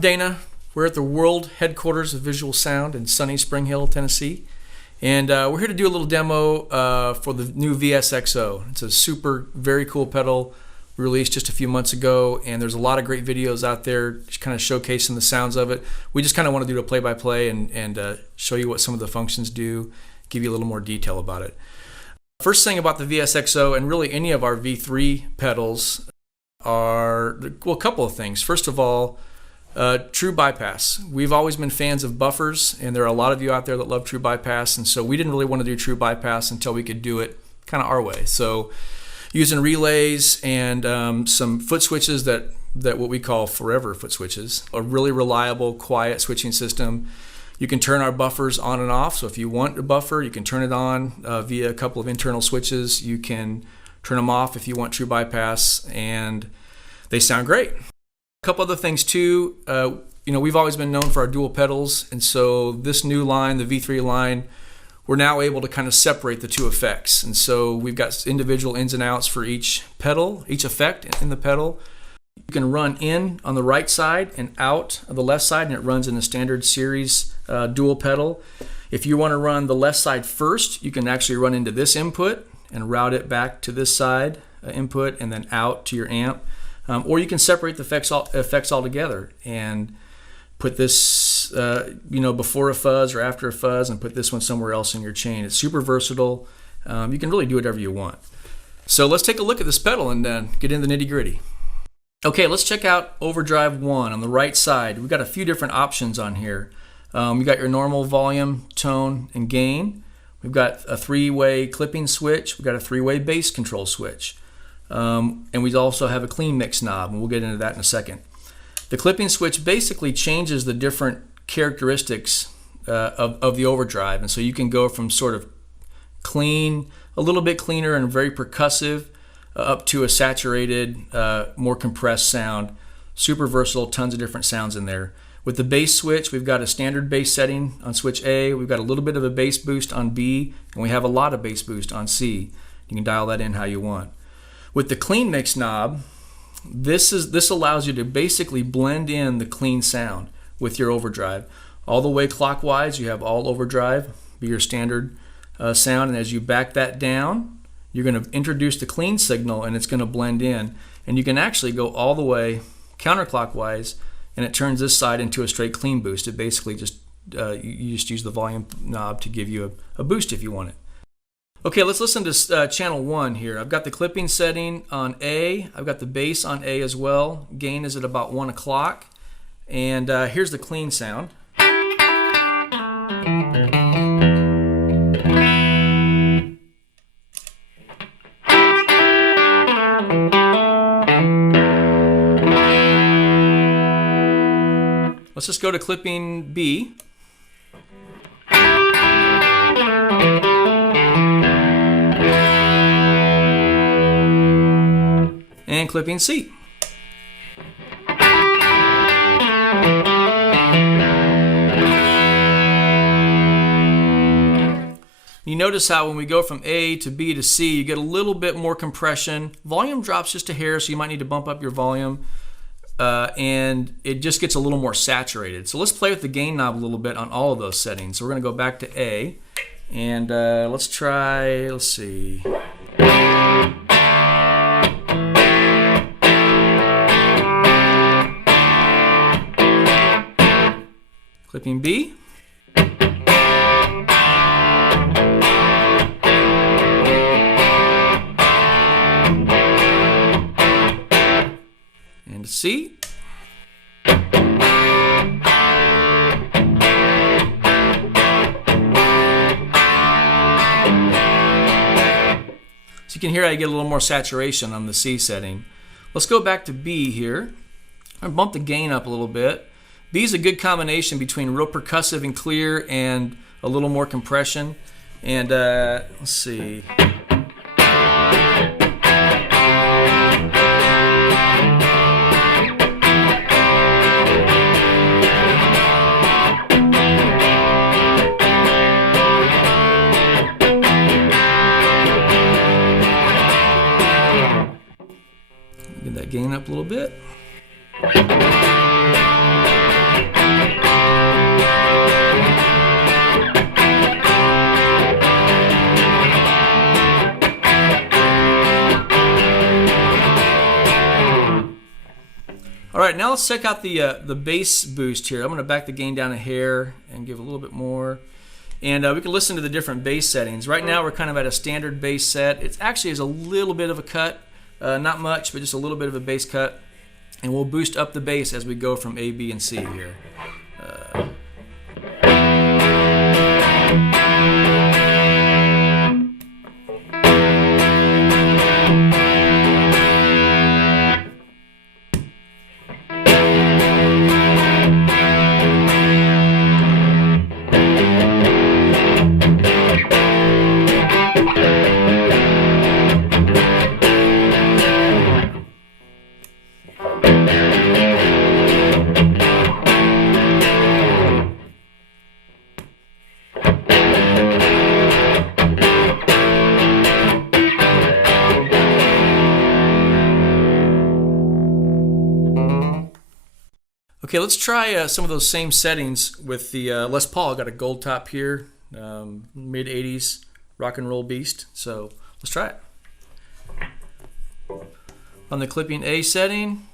I'm Dana. We're at the world headquarters of Visual Sound in sunny Spring Hill, Tennessee. And we're here to do a little demo for the new VSXO. It's a super, very cool pedal we released just a few months ago, and there's a lot of great videos out there just kind of showcasing the sounds of it. We just kind of want to do a play-by-play and show you what some of the functions do, give you a little more detail about it. First thing about the VSXO, and really any of our V3 pedals, are, well, a couple of things. First of all, true bypass. We've always been fans of buffers, and there are a lot of you out there that love true bypass, and so we didn't really want to do true bypass until we could do it kind of our way. So using relays and some foot switches that what we call forever foot switches, a really reliable, quiet switching system. You can turn our buffers on and off, so if you want a buffer, you can turn it on via a couple of internal switches. You can turn them off if you want true bypass, and they sound great. A couple other things too, we've always been known for our dual pedals, and so this new line, the V3 line, we're now able to kind of separate the two effects. And so we've got individual ins and outs for each pedal, each effect in the pedal. You can run in on the right side and out of the left side, and it runs in a standard series dual pedal. If you want to run the left side first, you can actually run into this input and route it back to this side input and then out to your amp. Or you can separate the effects altogether and put this before a fuzz or after a fuzz and put this one somewhere else in your chain. It's super versatile. You can really do whatever you want. So let's take a look at this pedal and get into the nitty-gritty. Okay, let's check out Overdrive 1 on the right side. We've got a few different options on here. You've got your normal volume, tone, and gain. We've got a three-way clipping switch. We've got a three-way bass control switch. And we also have a clean mix knob, and we'll get into that in a second. The clipping switch basically changes the different characteristics of the overdrive, and so you can go from sort of clean, a little bit cleaner and very percussive, up to a saturated, more compressed sound. Super versatile, tons of different sounds in there. With the bass switch, we've got a standard bass setting on switch A, we've got a little bit of a bass boost on B, and we have a lot of bass boost on C. You can dial that in how you want. With the clean mix knob, this allows you to basically blend in the clean sound with your overdrive. All the way clockwise, you have all overdrive, be your standard sound, and as you back that down, you're going to introduce the clean signal and it's going to blend in. And you can actually go all the way counterclockwise, and it turns this side into a straight clean boost. It basically just, you just use the volume knob to give you a boost if you want it. Okay, let's listen to channel 1 here. I've got the clipping setting on A. I've got the bass on A as well. Gain is at about 1 o'clock. And here's the clean sound. Let's just go to clipping B. And clipping C. You notice how when we go from A to B to C, you get a little bit more compression. Volume drops just a hair, so you might need to bump up your volume. And it just gets a little more saturated. So let's play with the gain knob a little bit on all of those settings. So we're going to go back to A, and let's see. Clipping B. And C. So you can hear I get a little more saturation on the C setting. Let's go back to B here. I'm going to bump the gain up a little bit. B is a good combination between real percussive and clear and a little more compression. And let's see. Get that gain up a little bit. All right, now let's check out the bass boost here. I'm going to back the gain down a hair and give a little bit more. And we can listen to the different bass settings. Right now we're kind of at a standard bass set. It actually is a little bit of a cut, not much, but just a little bit of a bass cut. And we'll boost up the bass as we go from A, B, and C here. Okay, let's try some of those same settings with the Les Paul. I got a gold top here, mid 80s rock and roll beast. So let's try it. On the clipping A setting.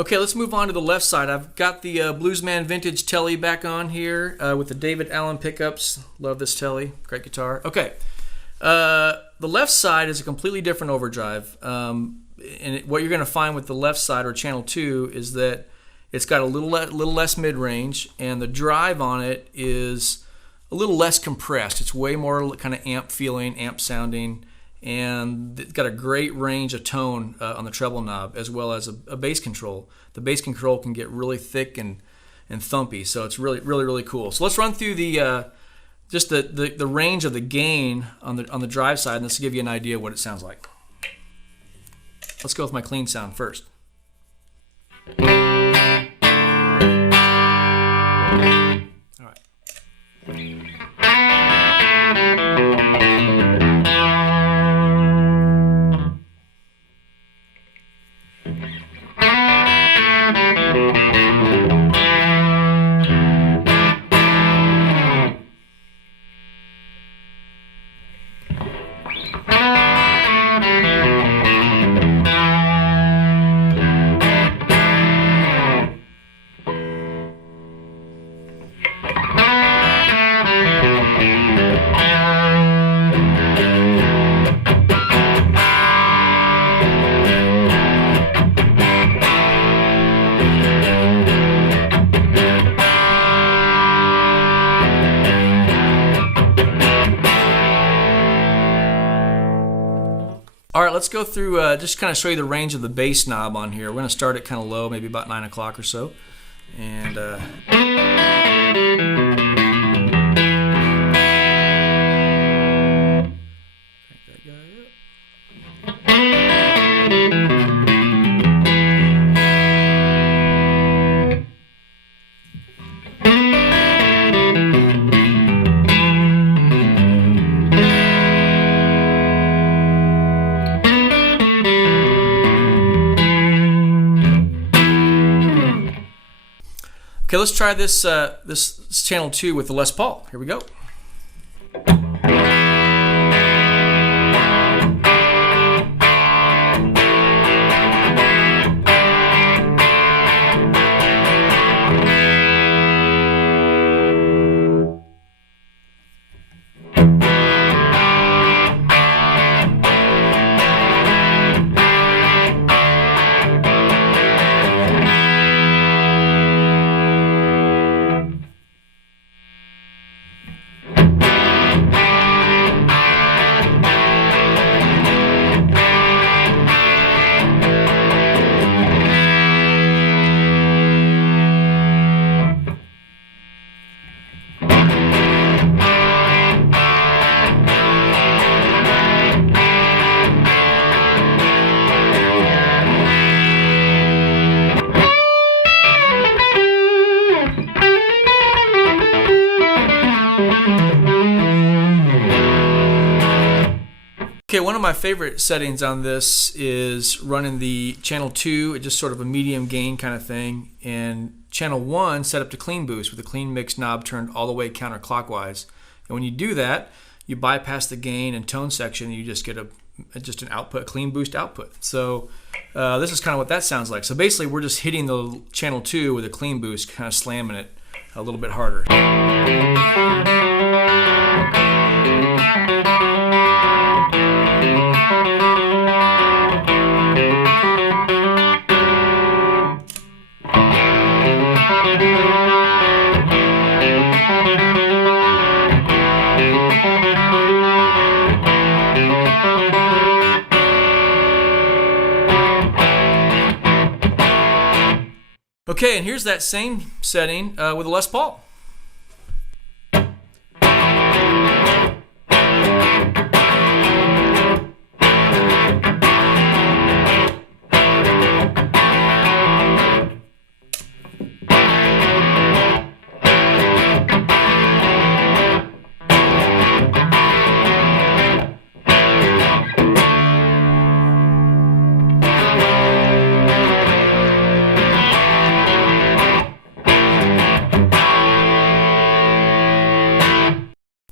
Okay, let's move on to the left side. I've got the Bluesman Vintage Telly back on here with the David Allen pickups. Love this Telly, great guitar. Okay, the left side is a completely different overdrive. What you're going to find with the left side or channel 2 is that it's got a little less mid-range, and the drive on it is a little less compressed. It's way more kind of amp feeling, amp sounding, and it's got a great range of tone on the treble knob, as well as a bass control. The bass control can get really thick and thumpy, so it's really cool. So let's run through the just the range of the gain on the drive side, and this will give you an idea of what it sounds like. Let's go with my clean sound first. All right. All right, let's go through, just kind of show you the range of the bass knob on here. We're going to start it kind of low, maybe about 9 o'clock or so. And crank that guy up. Okay, let's try this this channel 2 with the Les Paul. Here we go. of my favorite settings on this is running the channel 2, just sort of a medium gain kind of thing, and channel 1 set up to clean boost with the clean mix knob turned all the way counterclockwise. And when you do that, you bypass the gain and tone section, and you just get just an output, clean boost output. So this is kind of what that sounds like. So basically we're just hitting the channel 2 with a clean boost, kind of slamming it a little bit harder. Okay, and here's that same setting with a Les Paul.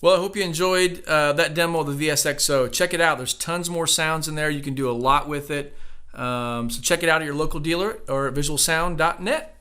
Well, I hope you enjoyed that demo of the VSXO. Check it out. There's tons more sounds in there. You can do a lot with it. So check it out at your local dealer or at visualsound.net.